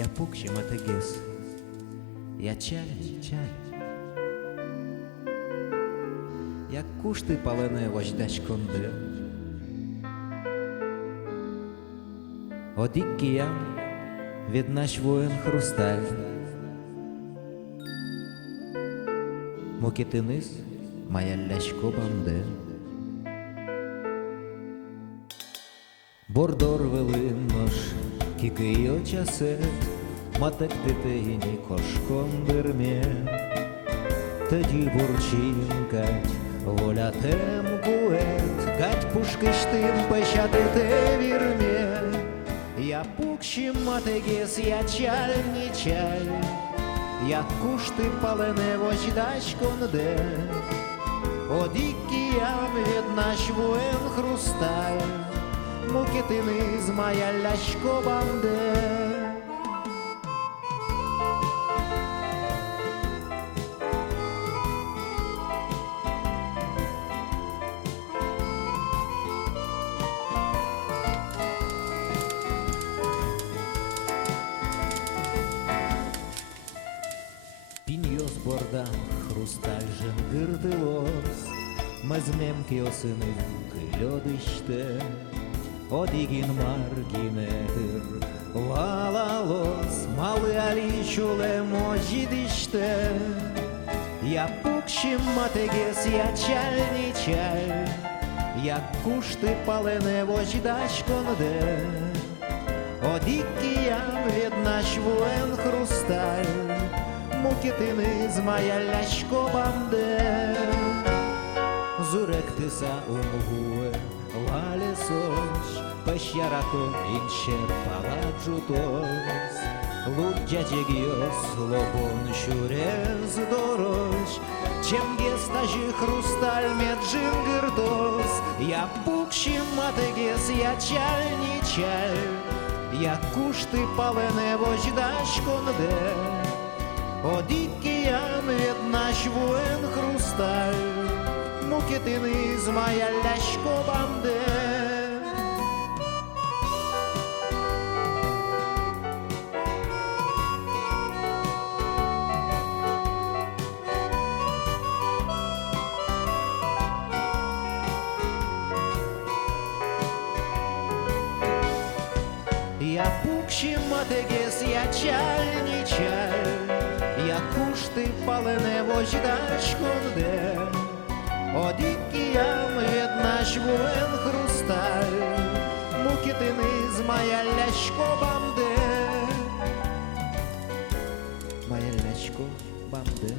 Я пукшим атегес, я чаль, як кушти палене вождач конде. Одікки я від наш воїн хрусталь, муки низ, моя ляшко банде. Бордор велинош, кіки очасет, матек тетейні кошком дермє. Тоді бурчинкать, воля тем гует, гать пушки штим пещати те вірмє. Я пукшим матегес, я чаль, не чаль, як кушти палене вождач конде. Одікки я від наш воїн хрусталь, муки ти низ, моя ляшко банде. Піньос борда, хрусталь жен гирдилос, мез мемки осини вуки льодище. Одігін маргінетир, валалос, мали алічуле можідище. Я пукшим матегес, я чаль, не чаль, як кушти палене вождач конде. Одікки я від наш воїн хрусталь, муки ти низ, моя ляшко банде. Зурек тиса умгуе, валесош, пещерато іншер паладжутос. Луджаджегіос, лобон шурез дорож, чем гестажі хрусталь меджин гирдос. Я пукшим матегес, я чаль, не чаль, як кушти палене вождач конде. Одікки я від наш воїн хрусталь, муки ти низ, моя ляшко банде. Я пукшим матегес, я чаль, не чаль, як кушти палене вождач конде. Одікки я від наш воїн хрусталь, муки ти низ, моя ляшко банде. Моя ляшко банде.